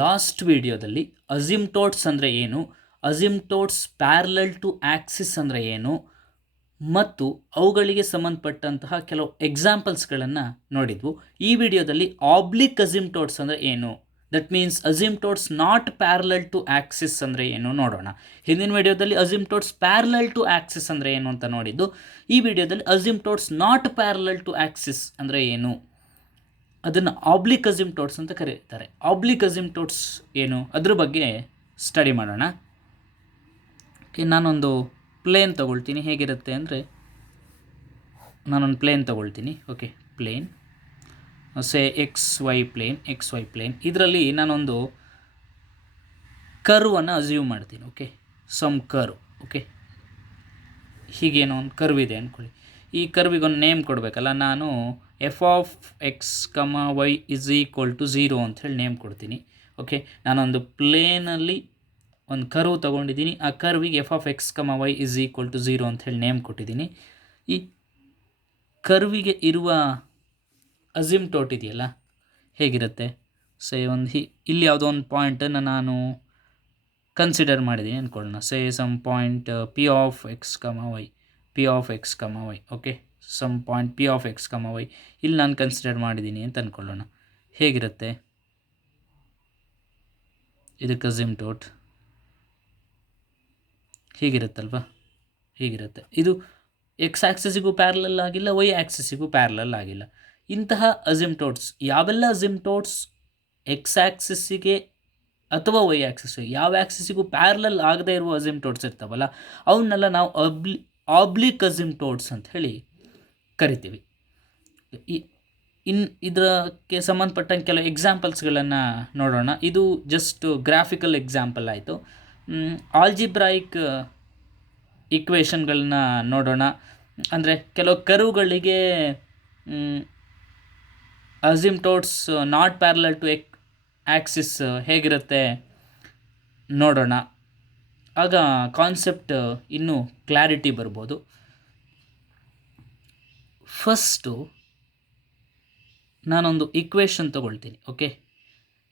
Last ವಿಡಿಯೋದಲ್ಲಿ ಅಸಿಂಪ್ಟೋಟ್ಸ್ ಅಂದರೆ ಏನು, ಅಸಿಂಪ್ಟೋಟ್ಸ್ ಪ್ಯಾರಲಲ್ ಟು ಆಕ್ಸಿಸ್ ಅಂದರೆ ಏನು ಮತ್ತು ಅವುಗಳಿಗೆ ಸಂಬಂಧಪಟ್ಟಂತಹ ಕೆಲವು ಎಕ್ಸಾಂಪಲ್ಸ್ಗಳನ್ನು ನೋಡಿದ್ವು. ಈ ವಿಡಿಯೋದಲ್ಲಿ ಆಬ್ಲಿಕ್ ಅಸಿಂಪ್ಟೋಟ್ಸ್ ಅಂದರೆ ಏನು, that means asymptotes not parallel to axis ಅಂದರೆ ಏನು ನೋಡೋಣ. ಹಿಂದಿನ ವಿಡಿಯೋದಲ್ಲಿ ಅಸಿಂಪ್ಟೋಟ್ಸ್ ಪ್ಯಾರಲಲ್ ಟು ಆಕ್ಸಿಸ್ ಅಂದರೆ ಏನು ಅಂತ ನೋಡಿದ್ದು. ಈ ವಿಡಿಯೋದಲ್ಲಿ ಅಸಿಂಪ್ಟೋಟ್ಸ್ ನಾಟ್ ಪ್ಯಾರಲಲ್ ಟು ಆಕ್ಸಿಸ್ ಅಂದರೆ ಏನು, ಅದನ್ನು ಆಬ್ಲಿಕ್ ಅಸಿಂಪ್ಟೋಟ್ಸ್ ಅಂತ ಕರೀತಾರೆ. ಆಬ್ಲಿಕ್ ಅಸಿಂಪ್ಟೋಟ್ಸ್ ಏನು ಅದ್ರ ಬಗ್ಗೆ ಸ್ಟಡಿ ಮಾಡೋಣ. ನಾನೊಂದು ಪ್ಲೇನ್ ತಗೊಳ್ತೀನಿ. ಹೇಗಿರುತ್ತೆ ಅಂದರೆ, ನಾನೊಂದು ಪ್ಲೇನ್ ತಗೊಳ್ತೀನಿ. Okay, plane say x y plane. ಇದರಲ್ಲಿ ನಾನೊಂದು ಕರ್ವನ್ನು ಅಸ್ಯೂಮ್ ಮಾಡ್ತೀನಿ. Okay, some curve. ಓಕೆ, ಹೀಗೇನೋ ಒಂದು ಕರ್ವ್ ಇದೆ ಅಂದ್ಕೊಳ್ಳಿ. ಈ ಕರ್ವಿಗೊಂದು ನೇಮ್ ಕೊಡಬೇಕಲ್ಲ. ನಾನು f of x comma y is equal to 0 ಅಂಥೇಳಿ ನೇಮ್ ಕೊಡ್ತೀನಿ. ಓಕೆ, ನಾನೊಂದು ಪ್ಲೇನಲ್ಲಿ ಒಂದು ಕರ್ವ್ ತೊಗೊಂಡಿದ್ದೀನಿ. ಆ ಕರ್ವಿಗೆ F of x comma y is equal to 0 ಅಂಥೇಳಿ ನೇಮ್ ಕೊಟ್ಟಿದ್ದೀನಿ. ಈ ಕರ್ವಿಗೆ ಇರುವ ಅಸಿಂಪ್ಟೋಟ್ ಇದೆಯಲ್ಲ, ಹೇಗಿರುತ್ತೆ? ಸೇ ಇಲ್ಲಿ ಯಾವುದೋ ಒಂದು ಪಾಯಿಂಟನ್ನು ನಾನು ಕನ್ಸಿಡರ್ ಮಾಡಿದ್ದೀನಿ ಅಂದ್ಕೊಳ್ಳೋಣ. Say some point P of x comma y. Okay, some point P of x comma y ಇಲ್ಲಿ ನಾನು ಕನ್ಸಿಡರ್ ಮಾಡಿದ್ದೀನಿ ಅಂತ ಅಂದ್ಕೊಳ್ಳೋಣ. ಹೇಗಿರುತ್ತೆ ಇದಕ್ಕೆ ಅಸಿಂಪ್ಟೋಟ್? ಹೀಗಿರುತ್ತಲ್ವ? ಹೀಗಿರುತ್ತೆ. ಇದು ಎಕ್ಸ್ ಆ್ಯಕ್ಸಿಸಿಗೂ ಪ್ಯಾರಲಲ್ ಆಗಿಲ್ಲ, ವೈ ಆ್ಯಕ್ಸಿಸಿಗೂ ಪ್ಯಾರಲಲ್ ಆಗಿಲ್ಲ. ಇಂತಹ ಅಸಿಂಪ್ಟೋಟ್ಸ್, ಯಾವೆಲ್ಲ ಅಸಿಂಪ್ಟೋಟ್ಸ್ ಎಕ್ಸ್ ಆ್ಯಕ್ಸಿಸ್ಸಿಗೆ ಅಥವಾ ವೈ ಆ್ಯಕ್ಸಿಸ್ಸಿಗೆ, ಯಾವ ಆ್ಯಕ್ಸಿಸಿಗೂ ಪ್ಯಾರಲಲ್ ಆಗದೇ ಇರುವ ಅಸಿಂಪ್ಟೋಟ್ಸ್ ಇರ್ತಾವಲ್ಲ, ಅವನ್ನೆಲ್ಲ ನಾವು ಆಬ್ಲಿಕ್ ಅಸಿಂಪ್ಟೋಟ್ಸ್ ಅಂತ ಹೇಳಿ ಕರಿತೀವಿ. ಇದಕ್ಕೆ ಸಂಬಂಧಪಟ್ಟಂಗೆ ಕೆಲವು ಎಕ್ಸಾಂಪಲ್ಸ್ಗಳನ್ನು ನೋಡೋಣ. ಇದು ಜಸ್ಟ್ ಗ್ರಾಫಿಕಲ್ ಎಕ್ಸಾಂಪಲ್ ಆಯಿತು. ಆಲ್ಜಿಬ್ರಾಯಿಕ್ ಈಕ್ವೇಷನ್ಗಳನ್ನ ನೋಡೋಣ. ಅಂದರೆ ಕೆಲವು ಕರ್ವ್ಗಳಿಗೆ ಅಸಿಂಪ್ಟೋಟ್ಸ್ ನಾಟ್ ಪ್ಯಾರಲಲ್ ಟು ಆಕ್ಸಿಸ್ ಹೇಗಿರುತ್ತೆ ನೋಡೋಣ. ಆಗ ಕಾನ್ಸೆಪ್ಟ್ ಇನ್ನೂ ಕ್ಲಾರಿಟಿ ಬರ್ಬೋದು. ಫಸ್ಟು ನಾನೊಂದು ಈಕ್ವೇಷನ್ ತಗೊಳ್ತೀನಿ. Okay,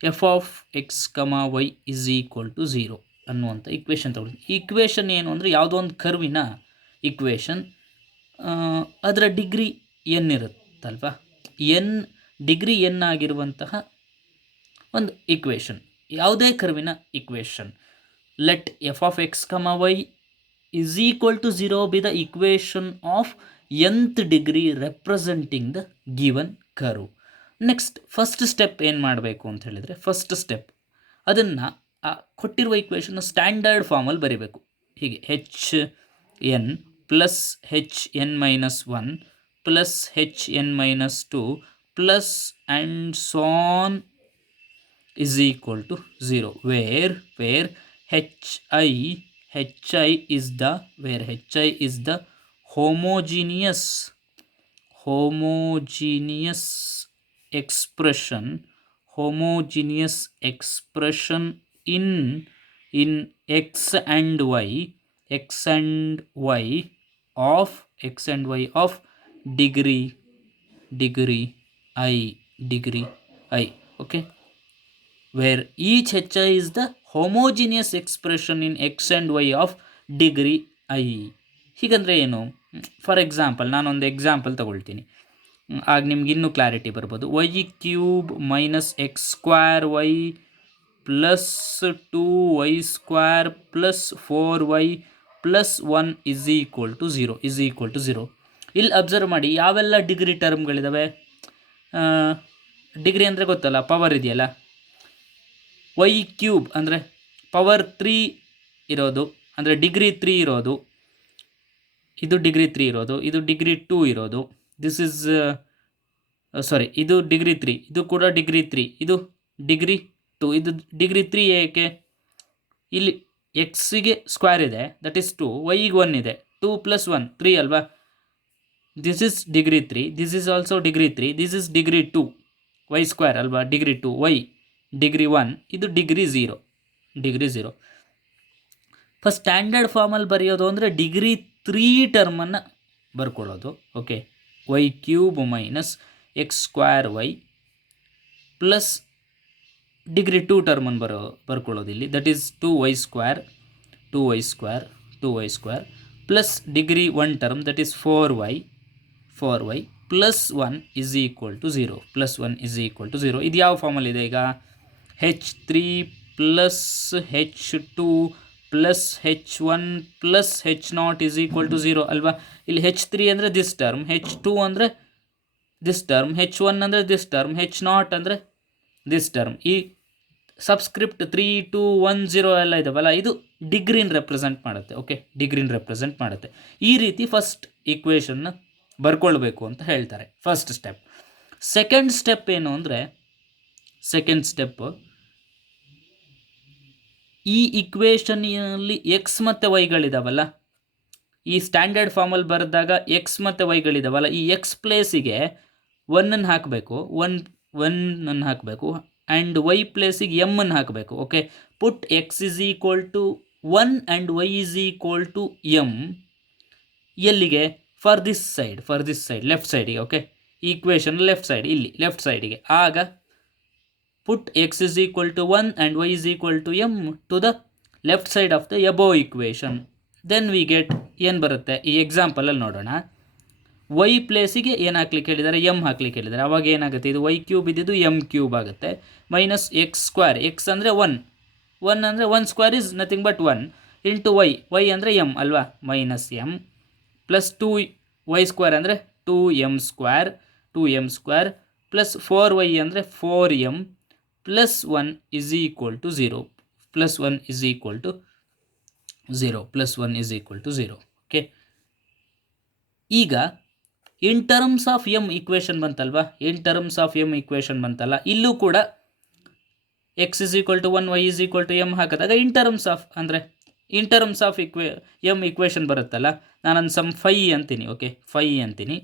f of x comma y is equal to 0 ಅನ್ನುವಂಥ ಈಕ್ವೇಷನ್ ತಗೊಳ್ತೀನಿ. ಈಕ್ವೇಷನ್ ಏನು ಅಂದರೆ, ಯಾವುದೋ ಒಂದು ಕರ್ವಿನ ಈಕ್ವೇಷನ್, ಅದರ ಡಿಗ್ರಿ ಎನ್ ಇರುತ್ತಲ್ವ, ಡಿಗ್ರಿ ಎನ್ ಆಗಿರುವಂತಹ ಒಂದು ಈಕ್ವೇಷನ್, ಯಾವುದೇ ಕರ್ವಿನ equation. Let f of x comma y is equal to 0 be the equation of nth degree representing the given curve. Next first step ಏನು ಮಾಡಬೇಕು ಅಂತ ಹೇಳಿದರೆ, ಫಸ್ಟ್ ಸ್ಟೆಪ್ ಅದನ್ನು ಕೊಟ್ಟಿರುವ ಈಕ್ವೇಷನ್ನ ಸ್ಟ್ಯಾಂಡರ್ಡ್ ಫಾರ್ಮಲ್ಲಿ ಬರೀಬೇಕು. ಹೀಗೆ h n plus h n minus 1 plus h n minus 2 plus and so on is equal to 0, where hi is the homogeneous expression in x and y of degree I. Okay, where each hi is the homogeneous expression in x and y of degree I. ಹೀಗಂದರೆ ಏನು? For example ನಾನೊಂದು example ತಗೊಳ್ತೀನಿ, ಆಗ ನಿಮ್ಗೆ ಇನ್ನೂ clarity ಬರ್ಬೋದು. Y cube minus x square y plus 2y² plus 4y plus 1 is equal to 0. ಇಲ್ಲಿ observe ಮಾಡಿ, ಯಾವೆಲ್ಲ ಡಿಗ್ರಿ ಟರ್ಮ್ಗಳಿದ್ದಾವೆ. ಡಿಗ್ರಿ ಅಂದರೆ ಗೊತ್ತಲ್ಲ, ಪವರ್ ಇದೆಯಲ್ಲ. ವೈ ಕ್ಯೂಬ್ ಅಂದರೆ ಪವರ್ 3 ಇರೋದು, ಅಂದರೆ ಡಿಗ್ರಿ 3 ಇರೋದು, ಇದು ಡಿಗ್ರಿ 3 ಇರೋದು, ಇದು ಡಿಗ್ರಿ 2 ಇರೋದು. ದಿಸ್ ಇಸ್ ಇದು ಡಿಗ್ರಿ 3, ಇದು ಕೂಡ ಡಿಗ್ರಿ 3, ಇದು ಡಿಗ್ರಿ 2, ಇದು ಡಿಗ್ರಿ 3. ಏಕೆ? ಇಲ್ಲಿ ಎಕ್ಸಿಗೆ ಸ್ಕ್ವೇರ್ ಇದೆ, ದಟ್ ಈಸ್ 2, ವೈಗೆ 1 ಇದೆ, 2 ಪ್ಲಸ್ 1 3 ಅಲ್ವಾ. This is degree 3, this is also degree 3, this is degree 2, y square ಅಲ್ವಾ, ಡಿಗ್ರಿ 2, ವೈ ಡಿಗ್ರಿ 1, ಇದು ಡಿಗ್ರಿ 0. ಫಸ್ಟ್ ಸ್ಟ್ಯಾಂಡರ್ಡ್ ಫಾರ್ಮಲ್ಲಿ ಬರೆಯೋದು ಅಂದರೆ ಡಿಗ್ರಿ 3 ಟರ್ಮನ್ನು ಬರ್ಕೊಳ್ಳೋದು. Okay, y cube minus x square y plus degree 2 ಟರ್ಮನ್ನು ಬರ್ಕೊಳ್ಳೋದು ಇಲ್ಲಿ. That is 2y square plus degree 1 term that is 4y plus 1 is equal to 0 ಇದು ಯಾವ ಫಾರ್ಮಲ್ಲಿದೆ ಈಗ? H3 plus H2 plus H1 plus H0 is equal to 0 ಅಲ್ವಾ? ಇಲ್ಲಿ H3 ಅಂದರೆ ದಿಸ್ ಟರ್ಮ್, H2 ಅಂದರೆ ದಿಸ್ ಟರ್ಮ್, H1 ಅಂದರೆ this term, H0 ಅಂದರೆ ದಿಸ್ ಟರ್ಮ್. ಈ ಸಬ್ಸ್ಕ್ರಿಪ್ಟ್ 3, 2, 1, 0 ಎಲ್ಲ ಇದಾವಲ್ಲ, ಇದು ಡಿಗ್ರಿನ ರೆಪ್ರೆಸೆಂಟ್ ಮಾಡುತ್ತೆ. ಓಕೆ, ಡಿಗ್ರಿನ ರೆಪ್ರೆಸೆಂಟ್ ಮಾಡುತ್ತೆ. ಈ ರೀತಿ ಫಸ್ಟ್ ಈಕ್ವೇಷನ್ನ ಬರ್ಕೊಳ್ಬೇಕು ಅಂತ ಹೇಳ್ತಾರೆ, ಫಸ್ಟ್ ಸ್ಟೆಪ್. ಸೆಕೆಂಡ್ ಸ್ಟೆಪ್ ಏನು ಅಂದರೆ, ಸೆಕೆಂಡ್ ಸ್ಟೆಪ್ ಈ ಇಕ್ವೇಷನಲ್ಲಿ ಎಕ್ಸ್ ಮತ್ತು ವೈಗಳಿದಾವಲ್ಲ, ಈ ಸ್ಟ್ಯಾಂಡರ್ಡ್ ಫಾರ್ಮಲ್ಲಿ ಬರೆದಾಗ ಎಕ್ಸ್ ಮತ್ತು ವೈಗಳಿದಾವಲ್ಲ, ಈ ಎಕ್ಸ್ ಪ್ಲೇಸಿಗೆ 1 ಹಾಕಬೇಕು, 1 ಹಾಕಬೇಕು, ಆ್ಯಂಡ್ ವೈ ಪ್ಲೇಸಿಗೆ ಎಮ್ಮನ್ನು ಹಾಕಬೇಕು. Okay, put x is equal to 1 and y is equal to m. ಎಲ್ಲಿಗೆ? ಫಾರ್ ದಿಸ್ ಸೈಡ್ ಲೆಫ್ಟ್ ಸೈಡಿಗೆ. ಓಕೆ, ಈಕ್ವೇಷನ್ ಲೆಫ್ಟ್ ಸೈಡ್, ಇಲ್ಲಿ ಲೆಫ್ಟ್ ಸೈಡಿಗೆ. ಆಗ put x is equal to 1 and y is equal to m to the left side of the above equation. Then we get ಏನು ಬರುತ್ತೆ ಈ ಎಕ್ಸಾಂಪಲಲ್ಲಿ ನೋಡೋಣ. Y ಪ್ಲೇಸಿಗೆ ಏನು ಹಾಕ್ಲಿಕ್ಕೆ ಹೇಳಿದ್ದಾರೆ? ಎಮ್ ಹಾಕ್ಲಿಕ್ಕೆ ಹೇಳಿದ್ದಾರೆ. ಅವಾಗ ಏನಾಗುತ್ತೆ? ಇದು ವೈ ಕ್ಯೂಬ್ ಇದ್ದಿದ್ದು ಎಮ್ ಕ್ಯೂಬ್ ಆಗುತ್ತೆ. ಮೈನಸ್ ಎಕ್ಸ್ ಸ್ಕ್ವೇರ್, ಎಕ್ಸ್ ಅಂದರೆ 1 ಅಂದರೆ 1 square is nothing but 1 into y ಅಂದರೆ ಎಮ್ ಅಲ್ವಾ? Minus m plus 2y square ಅಂದರೆ 2m ಸ್ಕ್ವೇರ್ ಪ್ಲಸ್ 4y ಅಂದರೆ 4m plus 1 is equal to 0. Plus 1 is equal to 0. Okay, ಈಗ in terms of m equation ಬಂತಲ್ವಾ? ಇಲ್ಲೂ ಕೂಡ x is equal to 1, y is equal to m ಹಾಕಿದಾಗ in terms of m equation ಬರುತ್ತಲ್ಲ, ನಾನೊಂದು some phi ಅಂತೀನಿ. ಓಕೆ, phi ಅಂತೀನಿ.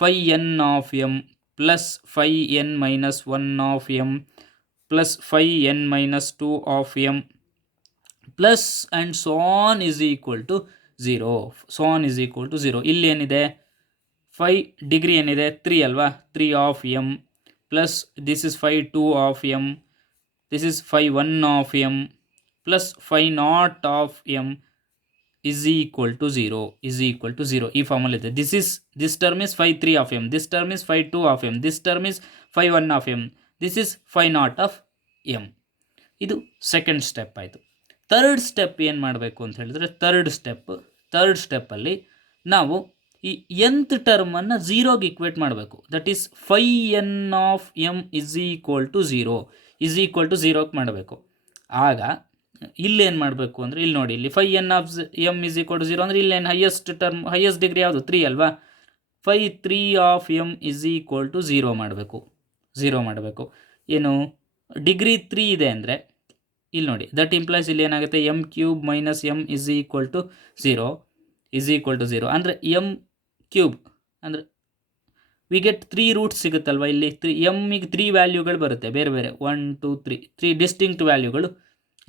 Phi n of m plus phi n minus 1 of m plus phi n minus 2 of m plus and so on is equal to 0. ಇಲ್ಲಿ ಏನಿದೆ? Phi degree ಏನಿದೆ? 3 ಅಲ್ವಾ? 3 of m plus this is phi 2 of m, this is phi 1 of m plus phi not of M is equal to 0. ಈ ಫಾರ್ಮಲ್ಲಿದೆ. This term is phi 3 of m, this term is phi 2 of m, this term is phi 1 of m, this is phi not of m. ಇದು second step ಆಯಿತು. Third step ಏನು ಮಾಡಬೇಕು ಅಂತ ಹೇಳಿದ್ರೆ, third ಸ್ಟೆಪ್ಪಲ್ಲಿ ನಾವು ಈ nth ಟರ್ಮನ್ನು 0ಗೆ ಇಕ್ವೇಟ್ ಮಾಡಬೇಕು. That is phi n of M is equal to 0 ಮಾಡಬೇಕು. ಆಗ ಇಲ್ಲೇನು ಮಾಡಬೇಕು ಅಂದರೆ, ಇಲ್ಲಿ ನೋಡಿ, ಇಲ್ಲಿ phi n of M is equal to 0 ಅಂದರೆ ಇಲ್ಲೇನು ಹೈಯೆಸ್ಟ್ ಡಿಗ್ರಿ ಯಾವುದು? 3 ಅಲ್ವಾ? Phi 3 of M is equal to 0 ಮಾಡಬೇಕು. ಏನು ಡಿಗ್ರಿ 3 ಇದೆ ಅಂದರೆ ಇಲ್ಲಿ ನೋಡಿ, ದಟ್ ಇಂಪ್ಲೈಸ್ ಇಲ್ಲಿ ಏನಾಗುತ್ತೆ? M cube minus m is equal to 0 ಅಂದರೆ ಎಮ್ ಕ್ಯೂಬ್ ಅಂದರೆ ವಿ ಗೆಟ್ 3 ರೂಟ್ಸ್ ಸಿಗುತ್ತಲ್ವ. ಇಲ್ಲಿ ಎಮ್ಮಿಗೆ 3 ವ್ಯಾಲ್ಯೂಗಳು ಬರುತ್ತೆ, ಬೇರೆ 1, 2, 3 ಡಿಸ್ಟಿಂಕ್ಟ್ ವ್ಯಾಲ್ಯೂಗಳು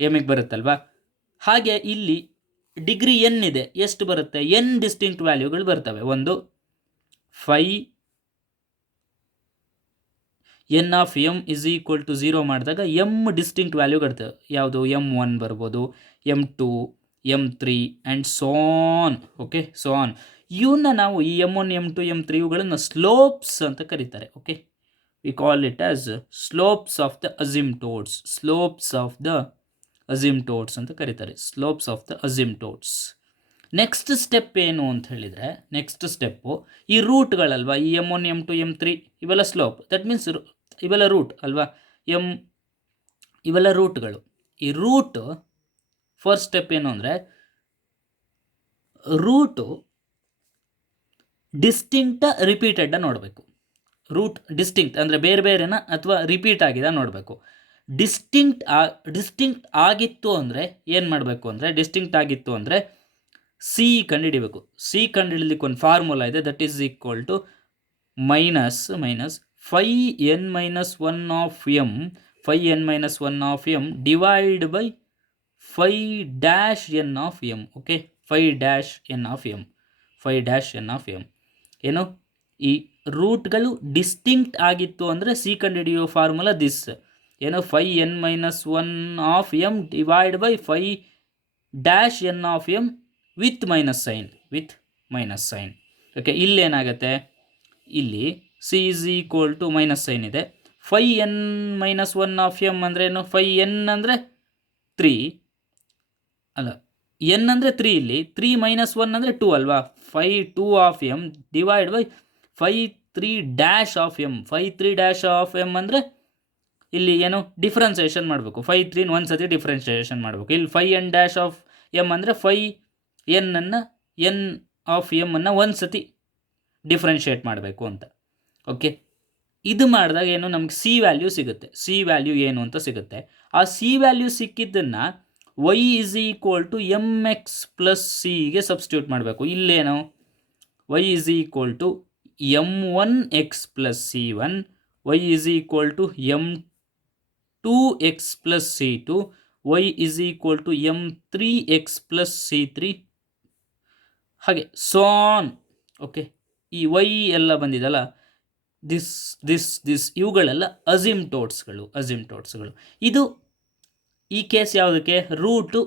ಎಮ್ಮಿಗೆ ಬರುತ್ತಲ್ವ. ಹಾಗೆ ಇಲ್ಲಿ ಡಿಗ್ರಿ ಎನ್ ಇದೆ, ಎಷ್ಟು ಬರುತ್ತೆ? ಎನ್ ಡಿಸ್ಟಿಂಕ್ಟ್ ವ್ಯಾಲ್ಯೂಗಳು ಬರ್ತವೆ. ಒಂದು phi n of M is equal to 0 ಮಾಡಿದಾಗ ಎಮ್ ಡಿಸ್ಟಿಂಕ್ಟ್ ವ್ಯಾಲ್ಯೂ ಬರ್ತವೆ. ಯಾವುದು? M1 ಬರ್ಬೋದು, M2, M3 and soan. Okay, ಸೋನ್. ಇವನ್ನ ನಾವು ಈ M1, M2, M3 ಇವುಗಳನ್ನು ಸ್ಲೋಪ್ಸ್ ಅಂತ ಕರೀತಾರೆ. Okay, we call it as slopes of the asymptotes ಅಂತ ಕರೀತಾರೆ. Slopes of the asymptotes. Next step ಏನು ಅಂತ ಹೇಳಿದರೆ, ನೆಕ್ಸ್ಟ್ ಸ್ಟೆಪ್ಪು ಈ ರೂಟ್ಗಳಲ್ವ, ಈ M1, M2, M3 ಇವೆಲ್ಲ ಸ್ಲೋಪ್. ದಟ್ ಮೀನ್ಸ್ ಇವೆಲ್ಲ ರೂಟ್ ಅಲ್ವಾ? ಇವೆಲ್ಲ ರೂಟ್ಗಳು. ಈ ರೂಟ್ ಫಸ್ಟ್ ಸ್ಟೆಪ್ ಏನು ಅಂದರೆ, ರೂಟು ಡಿಸ್ಟಿಂಕ್ಟ ರಿಪೀಟೆಡ್ಡ ನೋಡಬೇಕು. ರೂಟ್ ಡಿಸ್ಟಿಂಕ್ಟ್ ಅಂದರೆ ಬೇರೆನಾ ಅಥವಾ ರಿಪೀಟ್ ಆಗಿದೆ ನೋಡಬೇಕು. ಡಿಸ್ಟಿಂಕ್ಟ್ ಆಗಿತ್ತು ಅಂದರೆ ಏನು ಮಾಡಬೇಕು ಅಂದರೆ, ಸಿ ಕಂಡುಹಿಡಿಬೇಕು. ಸಿ ಕಂಡುಹಿಡಲಿಕ್ಕೆ ಒಂದು ಫಾರ್ಮುಲಾ ಇದೆ. That is equal to minus phi n minus 1 of m divide by phi dash n of m. Okay, phi dash n of m. ಏನು? ಈ ರೂಟ್ಗಳು ಡಿಸ್ಟಿಂಕ್ಟ್ ಆಗಿತ್ತು ಅಂದರೆ ಸಿ ಕಂಡುಹಿಡಿಯುವ ಫಾರ್ಮುಲಾ ದಿಸ್. ಏನು phi n minus one of m divide by phi dash n of m with minus sign. Okay, ಇಲ್ಲೇನಾಗುತ್ತೆ, ಇಲ್ಲಿ C is equal to minus sign ಇದೆ. Phi n minus one of m ಅಂದರೆ ಏನು, phi N ಅಂದರೆ 3 ಅಲ್ಲ, N ಅಂದರೆ 3, ಇಲ್ಲಿ 3 minus 1 ಅಂದರೆ 2 ಅಲ್ವಾ. 2 of m divide by 3 dash of M. 3 dash of m ಅಂದರೆ ಇಲ್ಲಿ ಏನು ಡಿಫ್ರೆನ್ಸಿಯೇಷನ್ ಮಾಡಬೇಕು. 3 ಒಂದು ಸತಿ ಡಿಫ್ರೆನ್ಸಿಯೇಷನ್ ಮಾಡಬೇಕು. ಇಲ್ಲಿ 5n ಡ್ಯಾಶ್ ಆಫ್ ಎಮ್ ಅಂದರೆ 5n ಅನ್ನು ಎನ್ ಆಫ್ ಎಮ್ ಅನ್ನು ಒಂದು ಸತಿ ಡಿಫ್ರೆನ್ಷಿಯೇಟ್ ಮಾಡಬೇಕು ಅಂತ. ಓಕೆ, ಇದು ಮಾಡಿದಾಗ ಏನು ನಮಗೆ ಸಿ ವ್ಯಾಲ್ಯೂ ಸಿಗುತ್ತೆ. ಸಿ ವ್ಯಾಲ್ಯೂ ಏನು ಅಂತ ಸಿಗುತ್ತೆ. ಆ ಸಿ ವ್ಯಾಲ್ಯೂ ಸಿಕ್ಕಿದ್ದನ್ನು y is equal to m x plus ಸಿಗೆ ಸಬ್ಸ್ಟಿಟ್ಯೂಟ್ ಮಾಡಬೇಕು. ಇಲ್ಲೇನು y is equal to m1 x plus c1, y is equal to m2 x plus c2, y is equal to m3 x plus c3, ಹಾಗೆ ಸೋನ್. Okay, ಈ y ಎಲ್ಲ ಬಂದಿದಲ್ಲ, this ಇವುಗಳೆಲ್ಲ ಅಸಿಮ್ಟೋಟ್ಸ್ಗಳು. ಇದು ಈ case ಯಾವುದಕ್ಕೆ, ರೂಟು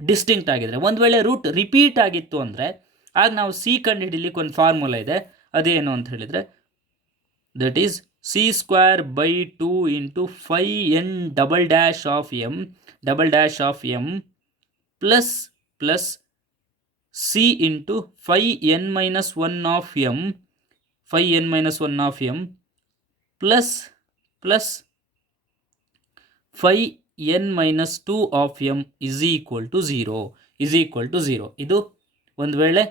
ಡಿಸ್ಟಿಂಕ್ಟ್ ಆಗಿದ್ರೆ. ಒಂದು ವೇಳೆ ರೂಟ್ ರಿಪೀಟ್ ಆಗಿತ್ತು ಅಂದರೆ ಆಗ ನಾವು ಸಿ ಕಂಡುಹಿಡಿಲಿಕ್ಕೆ ಒಂದು ಫಾರ್ಮುಲಾ ಇದೆ. ಅದೇನು ಅಂತ ಹೇಳಿದರೆ, that is c² 2 into 5n double dash of m plus c into 5n minus 1 of m plus 5n minus 2 of M is equal to 0. ಇದು ಒಂದು ವೇಳೆ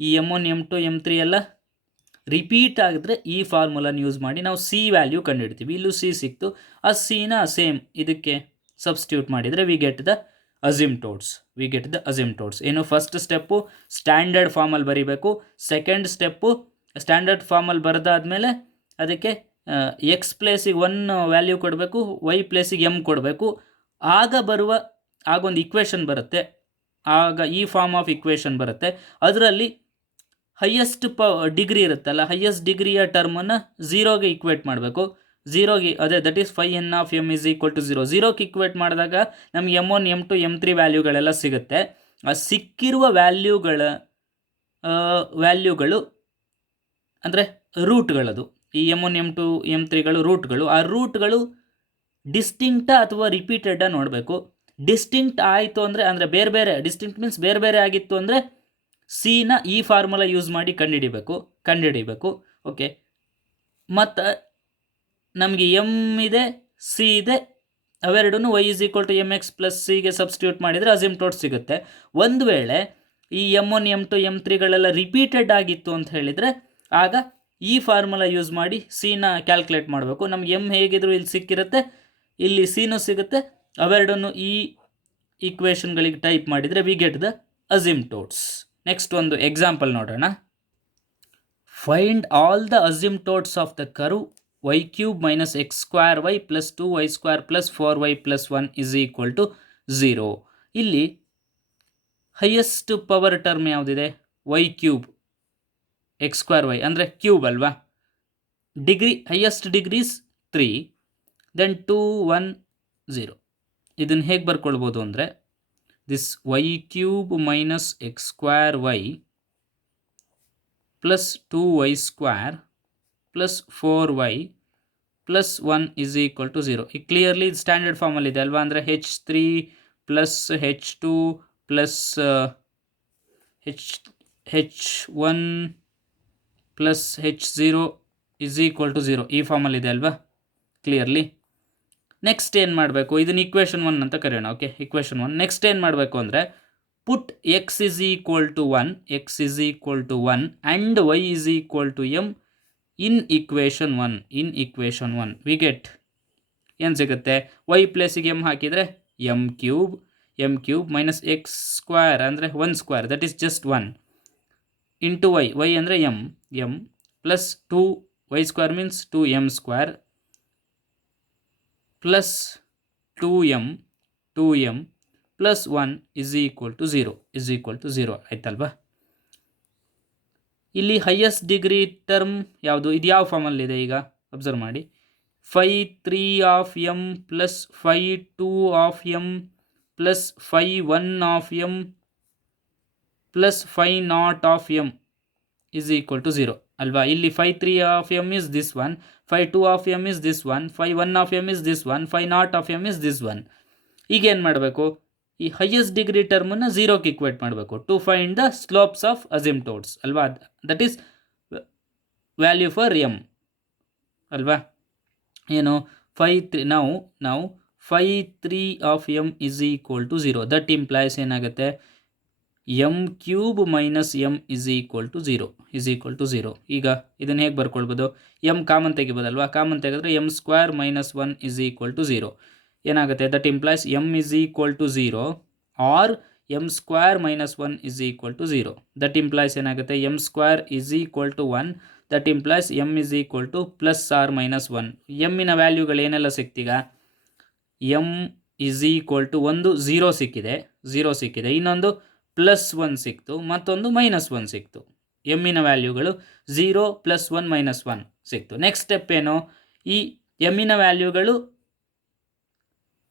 ಈ m1 m2 m3 ಎಲ್ಲ ರಿಪೀಟ್ ಆಗಿದ್ರೆ ಈ ಫಾರ್ಮುಲಾನ ಯೂಸ್ ಮಾಡಿ ನಾವು ಸಿ ವ್ಯಾಲ್ಯೂ ಕಂಡುಹಿಡ್ತೀವಿ. ಇಲ್ಲೂ ಸಿ ಸಿಕ್ತು, ಆ ಸಿನ ಸೇಮ್ ಇದಕ್ಕೆ ಸಬ್ಸ್ಟಿಟ್ಯೂಟ್ ಮಾಡಿದರೆ ವಿ ಗೆಟ್ ದ ಅಸಿಮ್ಟೋಟ್ಸ್. ಏನು, ಫಸ್ಟ್ ಸ್ಟೆಪ್ಪು ಸ್ಟ್ಯಾಂಡರ್ಡ್ ಫಾರ್ಮಲ್ಲಿ ಬರೀಬೇಕು. ಸೆಕೆಂಡ್ ಸ್ಟೆಪ್ಪು ಸ್ಟ್ಯಾಂಡರ್ಡ್ ಫಾರ್ಮಲ್ಲಿ ಬರೆದಾದ್ಮೇಲೆ ಅದಕ್ಕೆ ಎಕ್ಸ್ ಪ್ಲೇಸಿಗೆ 1 ವ್ಯಾಲ್ಯೂ ಕೊಡಬೇಕು, ವೈ ಪ್ಲೇಸಿಗೆ ಎಮ್ ಕೊಡಬೇಕು. ಆಗೊಂದು ಇಕ್ವೇಷನ್ ಬರುತ್ತೆ. ಆಗ ಈ ಫಾರ್ಮ್ ಆಫ್ ಇಕ್ವೇಷನ್ ಬರುತ್ತೆ. ಅದರಲ್ಲಿ ಹೈಯೆಸ್ಟ್ ಡಿಗ್ರಿ ಇರುತ್ತಲ್ಲ, ಹೈಯೆಸ್ಟ್ ಡಿಗ್ರಿಯ ಟರ್ಮನ್ನು 0ಗೆ ಇಕ್ವೇಟ್ ಮಾಡಬೇಕು. 0ಗೆ ಅದೇ that is 5n of M is equal to 0. 0ಗೆ ಇಕ್ವೇಟ್ ಮಾಡಿದಾಗ ನಮಗೆ m1 m2 m3 ವ್ಯಾಲ್ಯೂಗಳೆಲ್ಲ ಸಿಗುತ್ತೆ. ಆ ಸಿಕ್ಕಿರುವ ವ್ಯಾಲ್ಯೂಗಳು ಅಂದರೆ ರೂಟ್ಗಳದು. ಈ m1 m2 m3ಗಳು ರೂಟ್ಗಳು. ಆ ರೂಟ್ಗಳು ಡಿಸ್ಟಿಂಕ್ಟಾ ಅಥವಾ ರಿಪೀಟೆಡ್ಡಾ ನೋಡಬೇಕು. ಡಿಸ್ಟಿಂಕ್ಟ್ ಆಯಿತು ಅಂದರೆ ಬೇರೆ ಡಿಸ್ಟಿಂಕ್ಟ್ ಮೀನ್ಸ್ ಬೇರೆ ಆಗಿತ್ತು ಅಂದರೆ ಸಿನ ಈ ಫಾರ್ಮುಲಾ ಯೂಸ್ ಮಾಡಿ ಕಂಡುಹಿಡಿಬೇಕು. ಓಕೆ, ಮತ್ತು ನಮಗೆ ಎಮ್ ಇದೆ, ಸಿ ಇದೆ, ಅವೆರಡೂ y is equal to m x plus ಸಿಗೆ ಸಬ್ಸ್ಟಿಟ್ಯೂಟ್ ಮಾಡಿದರೆ ಅಸಿಮ್ಟೋಟ್ ಸಿಗುತ್ತೆ. ಒಂದು ವೇಳೆ ಈ m1 m2 m3ಗಳೆಲ್ಲ ರಿಪೀಟೆಡ್ ಆಗಿತ್ತು ಅಂತ ಹೇಳಿದರೆ ಆಗ ಈ ಫಾರ್ಮುಲಾ ಯೂಸ್ ಮಾಡಿ ಸಿನ ಕ್ಯಾಲ್ಕುಲೇಟ್ ಮಾಡಬೇಕು. ನಮ್ಗೆ ಎಮ್ ಹೇಗಿದ್ರು ಇಲ್ಲಿ ಸಿಕ್ಕಿರುತ್ತೆ, ಇಲ್ಲಿ ಸಿನೂ ಸಿಗುತ್ತೆ. ಅವೆರಡನ್ನು ಈ ಈಕ್ವೇಷನ್ಗಳಿಗೆ ಟೈಪ್ ಮಾಡಿದರೆ we get the asymptotes. Next ಒಂದು ಎಕ್ಸಾಂಪಲ್ ನೋಡೋಣ. Find all the asymptotes of the curve y³ minus x² plus 2y² plus 4y plus 1 is equal to 0. ಇಲ್ಲಿ ಹೈಯೆಸ್ಟ್ ಪವರ್ ಟರ್ಮ್ ಯಾವುದಿದೆ, y³ x²y ಅಂದರೆ ಕ್ಯೂಬ್ ಅಲ್ವಾ. Highest degrees 3, then 2 1 0. ಇದನ್ನು ಹೇಗೆ ಬರ್ಕೊಳ್ಬೋದು ಅಂದರೆ, this y³ minus x² plus 2y² plus 4y plus 1 is equal to 0. ಈ clearly standard ಫಾರ್ಮಲ್ಲಿ ಇದೆ ಅಲ್ವಾ. ಅಂದರೆ h3 plus h2 plus h1 plus h0 is equal to 0 ಈ ಫಾರ್ಮಲ್ಲಿ ಇದೆ ಅಲ್ವಾ ಕ್ಲಿಯರ್ಲಿ. ನೆಕ್ಸ್ಟ್ ಏನು ಮಾಡಬೇಕು, ಇದನ್ನು ಇಕ್ವೇಷನ್ 1 ಅಂತ ಕರೆಯೋಣ. Okay, equation 1. ನೆಕ್ಸ್ಟ್ ಏನು ಮಾಡಬೇಕು ಅಂದರೆ, put x is equal to 1 and y is equal to m in equation 1. We get ಏನು ಸಿಗುತ್ತೆ, y ಪ್ಲೇಸಿಗೆ m ಹಾಕಿದರೆ m³ ಮೈನಸ್ x² ಅಂದರೆ 1² that is just 1 into y ಅಂದರೆ m plus 2y² means 2m² plus 2m plus 1 is equal to 0 ಆಯ್ತಲ್ವಾ. ಇಲ್ಲಿ highest degree term ಯಾವುದು, ಇದು ಯಾವ ಫಾರ್ಮಲ್ಲಿದೆ ಈಗ ಅಬ್ಸರ್ವ್ ಮಾಡಿ. phi3 of m plus phi2 of m plus phi1 of m plus phi naught of m is equal to 0 ಅಲ್ವಾ. ಇಲ್ಲಿ phi3 of m is this one, phi2 of m is this one, phi1 of m is this one, phi naught of m is this one. ಈಗ ಏನು ಮಾಡಬೇಕು, ಈ highest degree ಟರ್ಮನ್ನು ಝೀರೋಕ್ಕೆ equate ಮಾಡಬೇಕು to find the slopes of asymptotes ಅಲ್ವಾ. That is value for m ಅಲ್ವಾ. ಏನು phi3 ನಾವು phi3 of M is equal to 0. That implies ಏನಾಗುತ್ತೆ, m cube minus m is equal to 0. ಈಗ ಇದನ್ನು ಹೇಗೆ ಬರ್ಕೊಳ್ಬೋದು, ಎಮ್ ಕಾಮನ್ ತೆಗಿಬೋದಲ್ವಾ. ಕಾಮನ್ ತೆಗೆದ್ರೆ m square minus 1 is equal to 0 ಏನಾಗುತ್ತೆ. That implies m is equal to 0 R M square minus 1 is equal to 0. That implies ಏನಾಗುತ್ತೆ, m square is equal to 1. That implies m is equal to plus or minus 1. ಎಮ್ಮಿನ ವ್ಯಾಲ್ಯೂಗಳು ಏನೆಲ್ಲ ಸಿಕ್ತೀಗ, m is equal to ಒಂದು 0 ಸಿಕ್ಕಿದೆ, ಇನ್ನೊಂದು +1 ಸಿಕ್ತು, ಮತ್ತೊಂದು -1 ಸಿಕ್ತು. ಎಮ್ಮಿನ ವ್ಯಾಲ್ಯೂಗಳು 0 +1 -1 ಸಿಕ್ತು. ನೆಕ್ಸ್ಟ್ ಸ್ಟೆಪ್ ಏನು, ಈ ಎಮ್ಮಿನ ವ್ಯಾಲ್ಯೂಗಳು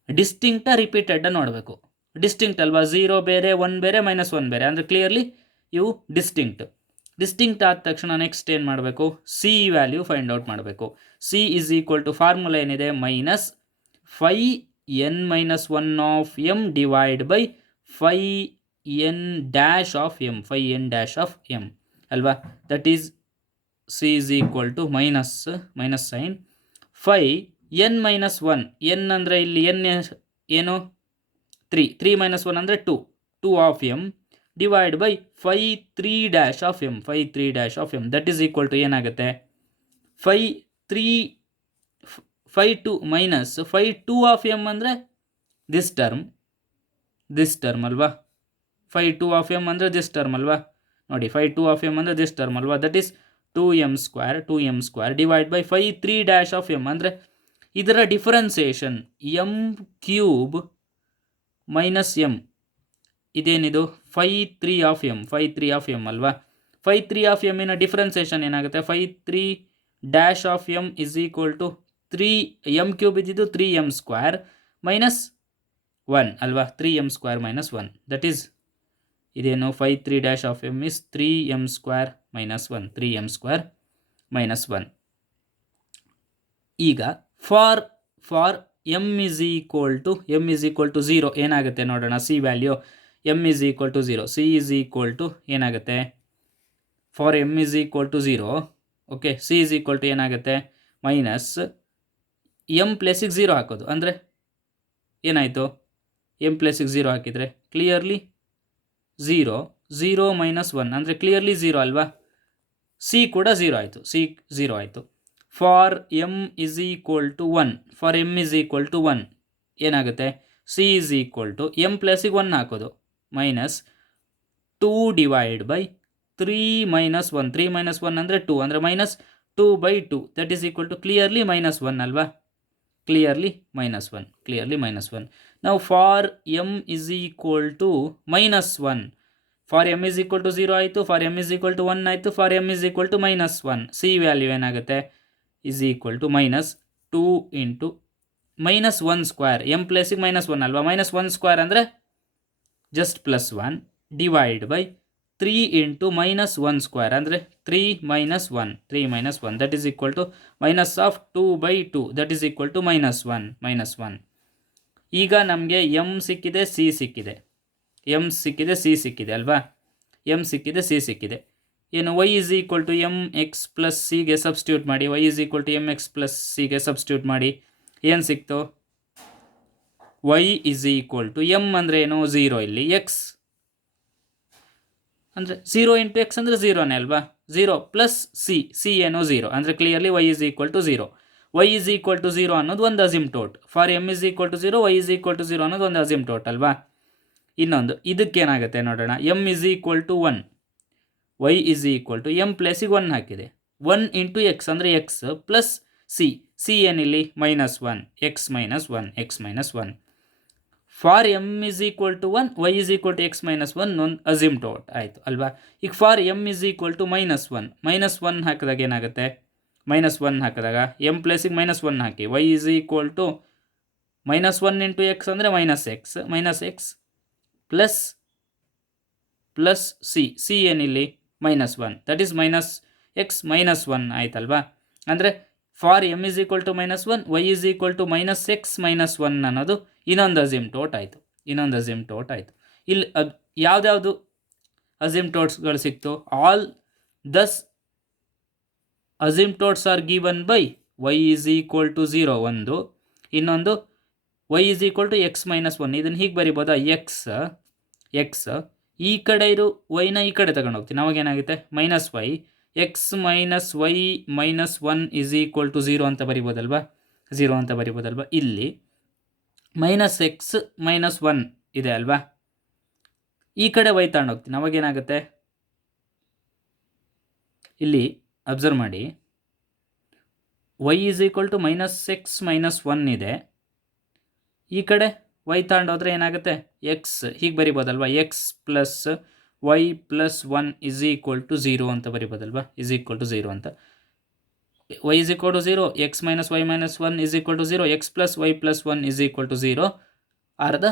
ಡಿಸ್ಟಿಂಕ್ಟ ರಿಪೀಟೆಡ್ ನೋಡಬೇಕು. ಡಿಸ್ಟಿಂಕ್ಟ್ ಅಲ್ವಾ, 0 ಬೇರೆ, 1 ಬೇರೆ, -1 ಬೇರೆ, ಅಂದರೆ ಕ್ಲಿಯರ್ಲಿ ಇವು ಡಿಸ್ಟಿಂಕ್ಟ್ ಆದ ತಕ್ಷಣ ನೆಕ್ಸ್ಟ್ ಏನು ಮಾಡಬೇಕು, ಸಿ ವ್ಯಾಲ್ಯೂ ಫೈಂಡ್ ಔಟ್ ಮಾಡಬೇಕು. C is equal to formula ಏನಿದೆ, minus phi n minus 1 of m divide by phi n dash of m ಅಲ್ವಾ. That is c is equal to minus sign phi n minus 1, n ಅಂದರೆ ಇಲ್ಲಿ n ಏನು 3 minus 1 ಅಂದರೆ 2 of m divide by phi 3 dash of m that is equal to ಏನಾಗುತ್ತೆ, phi 2 minus phi 2 of m ಅಂದರೆ this term ಅಲ್ವಾ. phi 2 of m ಅಂದರೆ this term ಅಲ್ವಾ. ನೋಡಿ, phi 2 ಆಫ್ ಎಮ್ ಅಂದರೆ ದಿಸ್ ಟರ್ಮ್ ಅಲ್ವಾ. That is 2m square divide by phi 3 dash of m ಅಂದರೆ ಇದರ differentiation m cube minus m. ಇದೇನಿದು phi 3 ಆಫ್ ಎಮ್ ಅಲ್ವಾ. phi 3 ಆಫ್ ಎಮ್ಮಿನ ಡಿಫರೆನ್ಸಿಯೇಷನ್ ಏನಾಗುತ್ತೆ, phi 3 dash of M is equal to 3 M cube ಇದ್ದಿದ್ದು 3m square minus 1 ಅಲ್ವಾ. 3m square minus 1 that is ಇದೇನು phi 3 dash of M is 3m square minus 1. ಈಗ for M is equal to 0 ಏನಾಗುತ್ತೆ ನೋಡೋಣ. C value M is equal to 0. C is equal to ಏನಾಗುತ್ತೆ, for M is equal to 0. Okay, C is equal to ಏನಾಗುತ್ತೆ, minus M ಪ್ಲೇಸಿಗೆ 0 ಹಾಕೋದು ಅಂದರೆ ಏನಾಯಿತು, M ಪ್ಲೇಸಿಗೆ 0 ಹಾಕಿದರೆ ಕ್ಲಿಯರ್ಲಿ 0 ಮೈನಸ್ 1 ಅಂದರೆ ಕ್ಲಿಯರ್ಲಿ 0 ಅಲ್ವಾ. ಸಿ ಕೂಡ 0 ಆಯಿತು. For M is equal to 1 ಏನಾಗುತ್ತೆ, c is equal to m ಪ್ಲೇಸಿಗೆ 1 ಹಾಕೋದು ಮೈನಸ್ 2 ಡಿವೈಡ್ ಬೈ 3 ಮೈನಸ್ 1 ಅಂದರೆ 2 ಅಂದರೆ minus 2/2 that is equal to clearly -1 ಅಲ್ವಾ. ಕ್ಲಿಯರ್ಲಿ -1. ನಾವು for M is equal to -1, for M is equal to 0 ಆಯಿತು, for M is equal to 1 ಆಯಿತು, for M is equal to -1. C value ಏನಾಗುತ್ತೆ, is equal to -2 into -1 square, m ಪ್ಲೇಸಿಗೆ -1 ಅಲ್ವಾ. -1 square ಅಂದರೆ just +1 divide by 3 into -1 square ಅಂದರೆ 3 minus 1 that is equal to minus of 2/2 that is equal to -1. ಈಗ ನಮಗೆ M ಸಿಕ್ಕಿದೆ, C ಸಿಕ್ಕಿದೆ, ಅಲ್ವಾ. ಎಮ್ ಸಿಕ್ಕಿದೆ, ಸಿ ಸಿಕ್ಕಿದೆ. ಏನು, y is equal to m x plus ಸಿಗೆ ಸಬ್ಸ್ಟಿಟ್ಯೂಟ್ ಮಾಡಿ, y is equal to m x plus ಸಿಗೆ ಸಬ್ಸ್ಟಿಟ್ಯೂಟ್ ಮಾಡಿ ಏನು ಸಿಕ್ತು, y is equal to m ಅಂದರೆ ಏನು 0, ಇಲ್ಲಿ ಎಕ್ಸ್ ಅಂದರೆ 0 ಇಂಟು ಎಕ್ಸ್ ಅಂದರೆ 0ನೇ ಅಲ್ವಾ. 0 ಪ್ಲಸ್ ಸಿ ಏನು 0 ಅಂದರೆ clearly y is equal to 0. y is equal to 0 ಅನ್ನೋದು ಒಂದು asymptote. For M is equal to 0, y is equal to 0 ಅನ್ನೋದು ಒಂದು ಅಸಿಮ್ಟೋಟ್ ಅಲ್ವಾ. ಇನ್ನೊಂದು ಇದಕ್ಕೇನಾಗುತ್ತೆ ನೋಡೋಣ. M is equal to 1, y is equal to m ಪ್ಲೇಸಿಗೆ 1 ಹಾಕಿದೆ, 1 ಇಂಟು ಎಕ್ಸ್ ಅಂದರೆ ಎಕ್ಸ್ ಪ್ಲಸ್ ಸಿ ಏನಿಲ್ಲಿ -1, x minus 1. For M is equal to 1, y is equal to x minus 1 ಒಂದು ಅಸಿಮ್ಟೋಟ್ ಆಯಿತು ಅಲ್ವಾ. ಈಗ for M is equal to -1 ಹಾಕಿದಾಗ ಏನಾಗುತ್ತೆ, -1 ಹಾಕಿದಾಗ ಎಮ್ ಪ್ಲೇಸಿಗೆ -1 ಹಾಕಿ, y is equal to -1 into x ಅಂದರೆ -x ಪ್ಲಸ್ ಸಿ ಏನಿಲ್ಲಿ -1 ದಟ್ ಈಸ್ -x -1 ಆಯ್ತಲ್ವಾ. ಅಂದರೆ for m is equal to -1 y is equal to -x -1 ಅನ್ನೋದು ಇನ್ನೊಂದು ಅಸಿಮ್ಟೋಟ್ ಆಯಿತು. ಇಲ್ಲಿ ಯಾವ್ದ್ಯಾವುದು ಅಸಿಮ್ಟೋಟ್ಸ್ಗಳು ಸಿಕ್ತು? All thus asymptotes are given by y is equal to 0 ಒಂದು, ಇನ್ನೊಂದು y is equal to x -1. ಇದನ್ನು ಹೀಗೆ ಬರಿಬೋದಾ? ಎಕ್ಸ್ ಈ ಕಡೆ ಇರು ವೈನ ಈ ಕಡೆ ತಗೊಂಡು ಹೋಗ್ತೀನಿ, ಅವಾಗೇನಾಗುತ್ತೆ -y x -y -1 is equal to 0 ಅಂತ ಬರಿಬೋದಲ್ವಾ. ಇಲ್ಲಿ -x -1 ಇದೆ ಅಲ್ವಾ, ಈ ಕಡೆ y ತಗೊಂಡು ಹೋಗ್ತೀನಿ, ಅವಾಗೇನಾಗುತ್ತೆ ಇಲ್ಲಿ ಅಬ್ಸರ್ವ್ ಮಾಡಿ, y is equal to -x -1 ಇದೆ, ಈ ಕಡೆ y ತಗೊಂಡೋದ್ರೆ ಏನಾಗುತ್ತೆ ಎಕ್ಸ್ ಹೀಗೆ ಬರಿಬೋದಲ್ವಾ, x plus y plus 1 is equal to 0 ಅಂತ ಬರಿಬೋದಲ್ವಾ, ಅಂತ y is equal to 0, x -y -1 is equal to 0, x plus y plus 1 is equal to 0 are the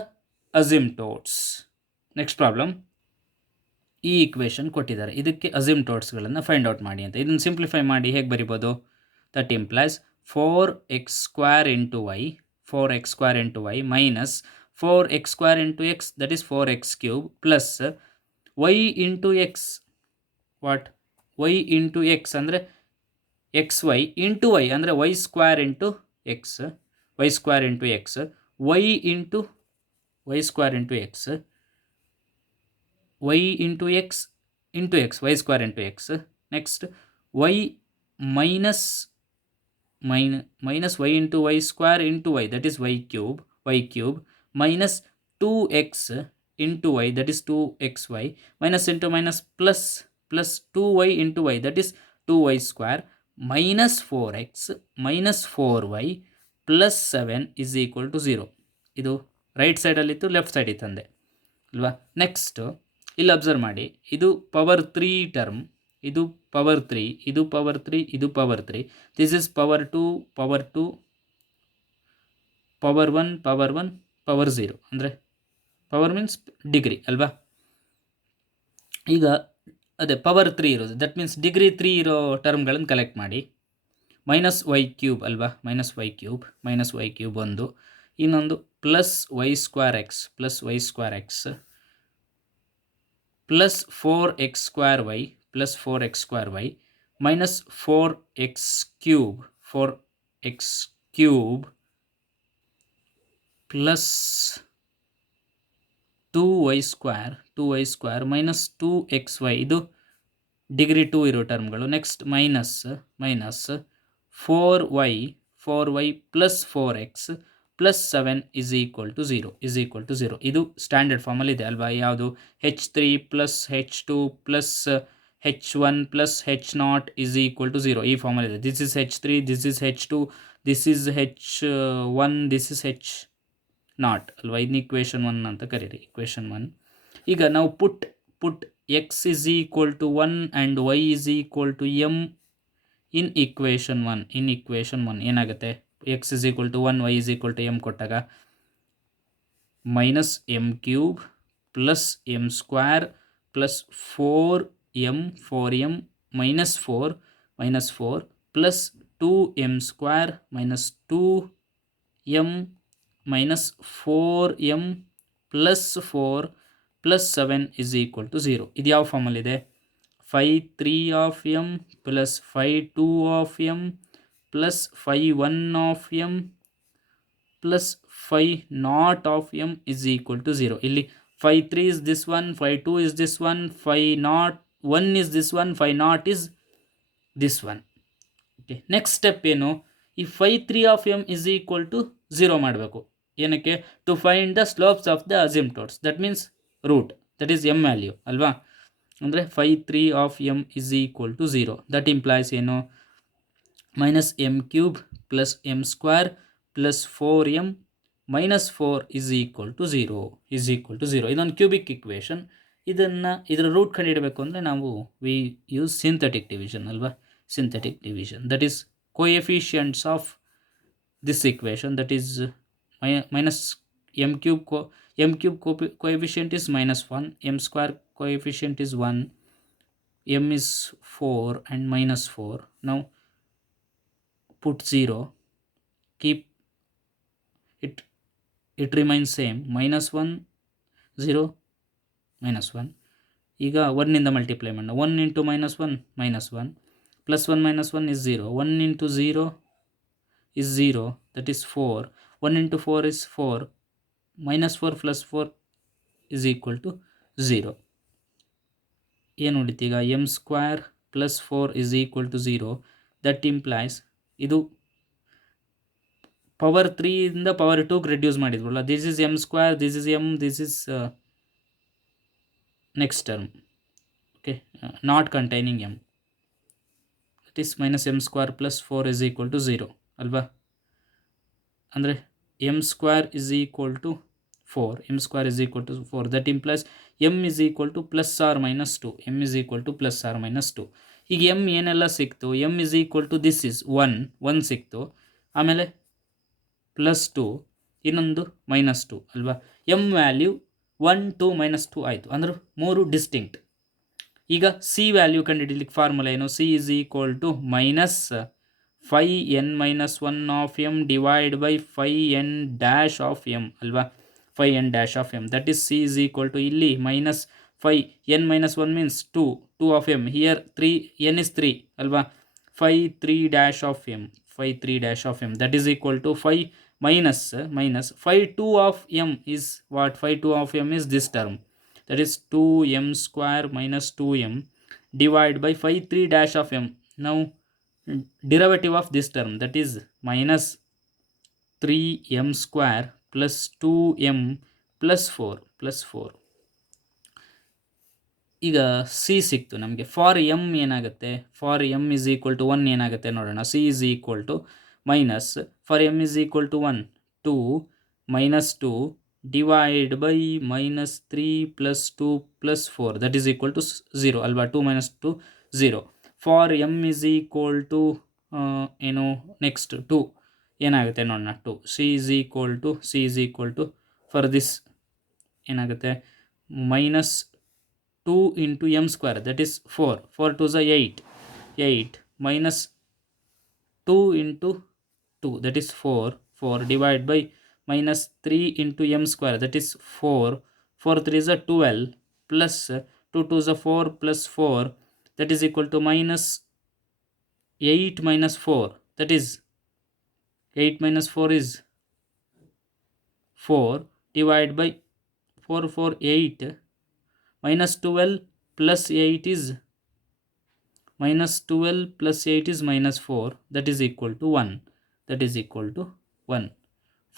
asymptotes. Next problem, ಈ ಈಕ್ವೇಷನ್ ಕೊಟ್ಟಿದ್ದಾರೆ, ಇದಕ್ಕೆ ಅಸಿಮ್ಟೋಟ್ಸ್ಗಳನ್ನು find out ಮಾಡಿ ಅಂತ. ಇದನ್ನು simplify ಮಾಡಿ ಹೇಗೆ ಬರಿಬೋದು? That implies 4x square into y minus 4x square into x that is 4x cube plus y into X. y into x ಅಂದರೆ xy ಇಂಟು y ಅಂದರೆ y square into x, y square into x, y into x, y into x into x, y square into x. Next y minus y into y square into y that is y cube minus 2x into y that is 2xy minus into minus plus 2y into y that is 2y square minus 4x minus 4y plus 7 is equal to 0. ಇದು right ಸೈಡಲ್ಲಿತ್ತು, left ಸೈಡಿಗೆ ತಂದೆ ಅಲ್ವಾ. Next ಇಲ್ಲಿ observe ಮಾಡಿ, ಇದು power 3 term, ಇದು power 3, ಇದು power 3, ಇದು power 3, this is power 2, power 2, power 1, power 1, power 0 ಅಂದರೆ ಪವರ್ ಮೀನ್ಸ್ ಡಿಗ್ರಿ ಅಲ್ವಾ. ಈಗ ಅದೇ ಪವರ್ 3 ಇರೋದು, ದಟ್ ಮೀನ್ಸ್ ಡಿಗ್ರಿ 3 ಇರೋ ಟರ್ಮ್ಗಳನ್ನು ಕಲೆಕ್ಟ್ ಮಾಡಿ. -y ಕ್ಯೂಬ್ ಅಲ್ವಾ, -y ಕ್ಯೂಬ್ ಒಂದು, ಇನ್ನೊಂದು plus y square x plus 4x square y minus 4x cube plus 2y square minus 2xy, ಇದು ಡಿಗ್ರಿ 2 ಇರೋ ಟರ್ಮ್ಗಳು. Next minus 4y plus 4x plus 7 is equal to 0. ಇದು standard ಫಾರ್ಮಲ್ಲಿ ಇದೆ ಅಲ್ವಾ. ಯಾವುದು? h3 plus h2 plus h1 plus h0 is equal to 0 ಈ ಫಾರ್ಮಲ್ಲಿ ಇದೆ. This is h3, this is h2, this is h1, this is h0 ಅಲ್ವಾ. ಇದನ್ನ ಇಕ್ವೇಷನ್ 1 ಅಂತ ಕರೀರಿ, ಇಕ್ವೇಷನ್ 1. ಈಗ ನಾವು put x is equal to 1 and y is equal to m in equation 1. ಏನಾಗುತ್ತೆ? x is equal to 1, y is equal to m ಕೊಟ್ಟಾಗ minus m cube plus m square plus 4m minus 4 plus 2m square minus 2m minus 4m plus 4 plus 7 is equal to 0. ಇದು ಯಾವ ಫಾರ್ಮಲ್ಲಿದೆ? 5 3 of m plus 5 2 of m plus 5 1 of m plus 5 not of m is equal to 0. ಇಲ್ಲಿ 5 3 is this one, 5 2 is this one, 5 not 1 is this one, 5 not is this one. Okay, next step ಏನು? ಈ 5 3 of m is equal to 0 ಮಾಡಬೇಕು. ಏನಕ್ಕೆ? To find the slopes of the asymptotes, that means root, that is m value ಅಲ್ವಾ. ಅಂದರೆ 5 3 of m is equal to 0. That implies ಏನು? Minus m cube plus m square plus 4m minus 4 is equal to 0. ಇದೊಂದು cubic equation. ಇದರ root ಕಂಡುಹಿಡಬೇಕು ಅಂದರೆ ನಾವು we use synthetic division ಅಲ್ವಾ. synthetic division. That is coefficients of this equation, that is minus m cube coefficient is -1, m square coefficient is 1, m is 4 and -4. Now put 0, keep it remains same, -1 0 -1. ಈಗ 1 ಇಂದ multiply ಮಾಡೋಣ. 1 into -1 -1 +1 -1 is 0. 1 into 0 is 0, that is 4. 1 into 4 is 4. -4 plus 4 is equal to 0. ಏನು ಉಳಿತು ಈಗ? m square plus 4 is equal to 0. That implies ಇದು power 3 ಇಂದ power 2ಗೆ reduce ಮಾಡಿದ್ವಲ್ಲ, this is m square, this is m, this is next term, okay, not containing m. It is -m square plus 4 is equal to 0 ಅಲ್ವಾ? ಅಂದರೆ m square is equal to 4. m square is equal to 4. That implies m is equal to plus or minus 2. m is equal to plus or minus 2. ಈಗ m ಏನೆಲ್ಲ ಸಿಕ್ತು? m is equal to this is 1 ಸಿಕ್ತು, ಆಮೇಲೆ +2, ಇನ್ನೊಂದು -2 ಅಲ್ವಾ? m value 1 2 -2 ಆಯಿತು, ಅಂದ್ರೆ 3 distinct. ಈಗ ಸಿ ವ್ಯಾಲ್ಯೂ ಕಂಡುಹಿಡಿಲಿಕ್ಕೆ ಫಾರ್ಮುಲಾ ಏನು? C is equal to -5n-1 of m divide by 5n' of m ಅಲ್ವಾ? 5n' of m, that is c is equal to, ಇಲ್ಲಿ -5n-1 means 2 of m, here 3, n is 3 ಅಲ್ವಾ? 5 3' of m, 5 3' of m, that is equal to 5 minus 5 2 of m is what? 5 2 of m is this term, that is 2m square minus 2m divide by 5 3' of m. Now derivative of this term, that is minus 3m square plus 2m plus 4. ಈಗ C ಸಿಕ್ತು ನಮಗೆ. For M ಏನಾಗುತ್ತೆ? For M is equal to 1 ಏನಾಗುತ್ತೆ ನೋಡೋಣ. C is equal to minus, for M is equal to 1 2 -2 divide by -3 plus 2 plus 4, that is equal to 0 ಅಲ್ವಾ? 2 - 2 0. For M is equal to ಏನು next 2 ಏನಾಗುತ್ತೆ ನೋಡೋಣ. 2 C is equal to for this ಏನಾಗುತ್ತೆ? -2 into m square, that is 4 2s are 8 minus 2 into 2, that is 4 divided by -3 into m square, that is 4 3s are 12 plus 2 2s are 4 plus 4, that is equal to -8 minus 4, that is 8 minus 4 is 4 divided by 4 8 minus 12 plus 8 is -4, that is equal to 1.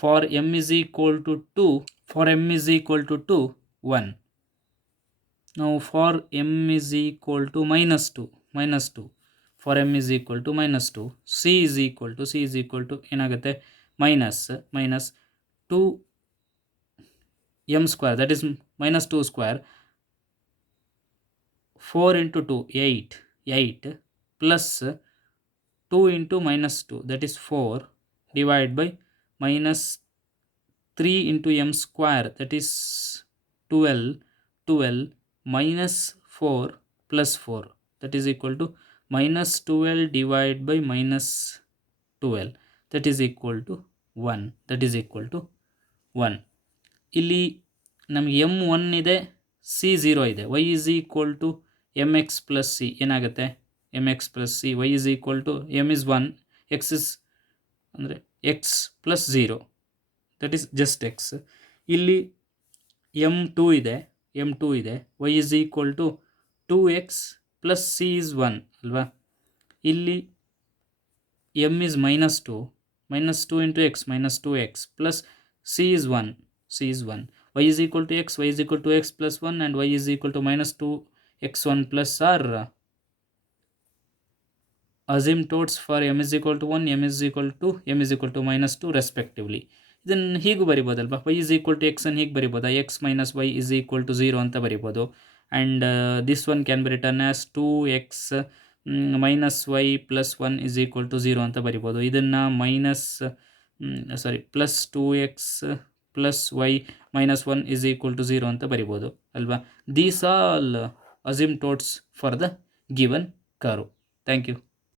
For m is equal to 2, 1. Now for m is equal to -2, for m is equal to -2, c is equal to ಏನಾಗುತ್ತೆ? minus 2m square, that is -2 square, 4 into 2 8 plus 2 into -2, that is 4 divided by -3 into m square, that is 12 minus 4 plus 4, that is equal to -12 divided by -12, that is equal to 1. ಇಲ್ಲಿ ನಮಗೆ m1 ಇದೆ, c0 ಇದೆ. y is equal to mx plus c ಏನಾಗುತ್ತೆ? mx plus c, y is equal to m is 1, x is ಅಂದರೆ x plus 0, that is just x. ಇಲ್ಲಿ m2 ಇದೆ, y is equal to 2x plus c is 1 ಅಲ್ವಾ? ಇಲ್ಲಿ m is -2 into x -2x plus c is 1, y is equal to x plus 1 and y is equal to -2x1 plus r asymptotes for m is equal to 1, m is equal to -2 respectively. ಇದನ್ನು ಹೀಗೂ ಬರಿಬೋದಲ್ವಾ? y is equal to x ಅನ್ನು ಹೀಗೆ ಬರಿಬೋದಾ? x minus y is equal to 0 ಅಂತ ಬರಿಬೋದು. And this one can be return as 2x -y + 1 = 0 ಅಂತ ಬರಿಬೋದು. ಇದನ್ನು +2x + y - 1 = 0 ಅಂತ ಬರಿಬೋದು ಅಲ್ವಾ. These all asymptotes for the given curve. Thank you.